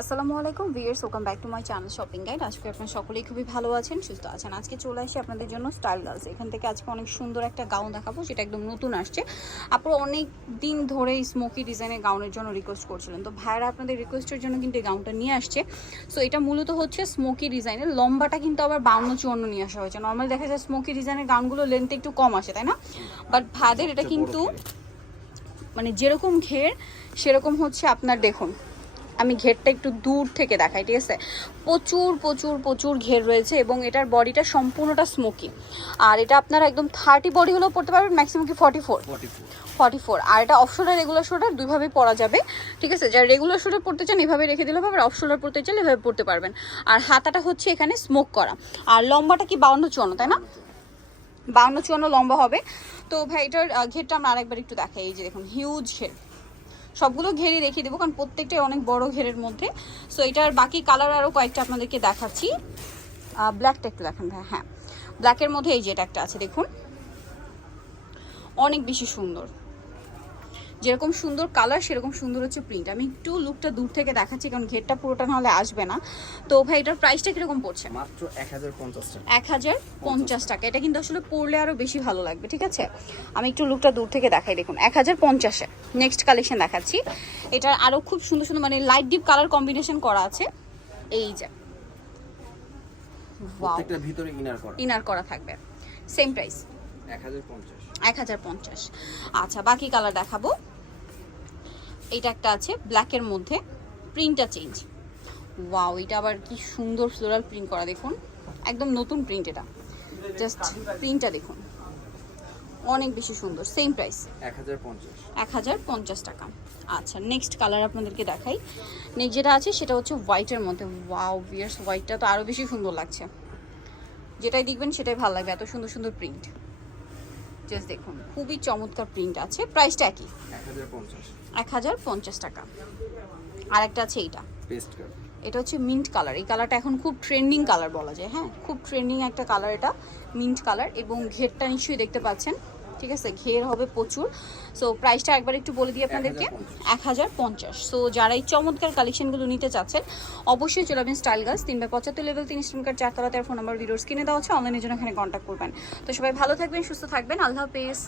আসসালামু আলাইকুম viewers welcome back to my channel shopping guide আজকে আপনারা সকলেই খুবই ভালো আছেন সুস্থ আছেন। আজকে চলে আসি আপনাদের জন্য স্টাইল গার্লস এখান থেকে আজকে অনেক সুন্দর একটা গাউন দেখাবো যেটা একদম নতুন আসছে। আপনারা অনেক দিন ধরে স্মোকি ডিজাইনের গাউনের জন্য রিকোয়েস্ট করছিলেন। তো ভাইরা আপনাদের রিকোয়েস্টের জন্য কিন্তু এই গাউনটা নিয়ে আসছে। সো এটা মূলত হচ্ছে স্মোকি ডিজাইনের লম্বাটা কিন্তু আবার বাউন্ন চুয়ান্ন নিয়ে আসা হয়েছে। নর্মালি দেখা যায় স্মোকি ডিজাইনের গাউনগুলো লেন্থ একটু কম আসে তাই না? বাট ভাইদের এটা কিন্তু মানে যেরকম ঘের সেরকম হচ্ছে আপনার দেখুন। আমি ঘেরটা একটু দূর থেকে দেখাই ঠিক আছে? প্রচুর প্রচুর প্রচুর ঘের রয়েছে এবং এটার বডিটা সম্পূর্ণটা স্মোকি আর এটা আপনারা একদম থার্টি বডি হলেও পড়তে পারবেন ম্যাক্সিমাম কি ফর্টি ফোর ফর্টি ফোর আর এটা অফ শোল্ডার রেগুলার শোল্ডার দুইভাবেই পরা যাবে ঠিক আছে? যারা রেগুলার শোল্ডার পড়তে চান এভাবে রেখে দিলে হবে আর অফ শোল্ডার পড়তে চান এভাবে পড়তে পারবেন। আর হাতাটা হচ্ছে এখানে স্মোক করা। আর লম্বাটা কি বাউন্ন চুয়ান্ন তাই না? বাউন্ন চুয়ান্ন লম্বা হবে। তো ভাই এটার ঘেরটা আমরা আরেকবার একটু দেখাই। এই যে দেখুন হিউজ ঘের। সবগুলো ঘেরে রেখে দেবো, কারণ প্রত্যেকটাই অনেক বড় ঘেরের মধ্যে। সো এটার বাকি কালার আরও কয়েকটা আপনাদেরকে দেখাচ্ছি। ব্ল্যাকটা একটু দেখান ভাই হ্যাঁ। ব্ল্যাকের মধ্যে এই যে এটা একটা আছে, দেখুন। অনেক বেশি সুন্দর। যেরকম সুন্দর কালার সেরকম সুন্দর হচ্ছে প্রিন্ট আমি একটু লুকটা দূর থেকে দেখাচ্ছি কারণ ঘেরটা পুরোটা নাহলে আসবে না। তো ভাই এটার প্রাইসটা কীরকম পড়ছে? মাত্র এক হাজার পঞ্চাশ টাকা। এক হাজার পঞ্চাশ টাকা। এটা কিন্তু আসলে পরলে আরও বেশি ভালো লাগবে ঠিক আছে? আমি একটু লুকটা দূর থেকে দেখাই দেখুন। এক হাজার পঞ্চাশে নেক্সট কালেকশন দেখাচ্ছি। এটার আরও খুব সুন্দর সুন্দর মানে লাইট ডিপ কালার কম্বিনেশন করা আছে। এই যে। ভিতরে ইনার করা। ইনার করা থাকবে। সেম প্রাইস এক হাজার পঞ্চাশ। এক হাজার পঞ্চাশ। আচ্ছা বাকি কালার দেখাবো। এইটা একটা আছে ব্ল্যাকের মধ্যে প্রিন্টটা চেঞ্জ ওয়াও এটা আবার কি সুন্দর ফ্লোরাল প্রিন্ট করা দেখুন। একদম নতুন প্রিন্ট এটা। জাস্ট প্রিন্টটা দেখুন। অনেক বেশি সুন্দর সেম প্রাইস এক হাজার পঞ্চাশ। এক হাজার পঞ্চাশ টাকা। আচ্ছা নেক্সট কালার আপনাদেরকে দেখাই। নেক্সট যেটা আছে সেটা হচ্ছে হোয়াইটের মধ্যে। ওয়াও বিয়ার্স হোয়াইটটা তো আরও বেশি সুন্দর লাগছে। যেটাই দেখবেন সেটাই ভালো লাগবে এত সুন্দর সুন্দর প্রিন্ট জাস্ট দেখুন। খুবই চমৎকার প্রিন্ট আছে। প্রাইসটা একই। এক হাজার পঞ্চাশ। টাকা। আর একটা আছে এইটা। এটা হচ্ছে মিন্ট কালার এই কালারটা এখন খুব ট্রেন্ডিং কালার বলা যায় হ্যাঁ? খুব ট্রেন্ডিং একটা কালার এটা মিন্ট কালার এবং ঘেরটা নিশ্চয়ই দেখতে পাচ্ছেন। ঠিক আছে, ঘের হবে প্রচুর। সো প্রাইসটা একবার একটু বলে দিই আপনাদেরকে। এক হাজার পঞ্চাশ। সো যারা এই চমৎকার কালেকশনগুলো নিতে চাচ্ছেন, অবশ্যই চলে আসবেন স্টাইল গাছ তিনবার পঁচাত্তর লেভেল তিন স্ট্রিমকার চারতলা তার ফোন নাম্বার ভিডিওর স্ক্রিনে দেওয়া হচ্ছে অনলাইনের জন্য এখানে কন্ট্যাক্ট করবেন। তো সবাই ভালো থাকবেন, সুস্থ থাকবেন। আল্লাহ হাফেজ।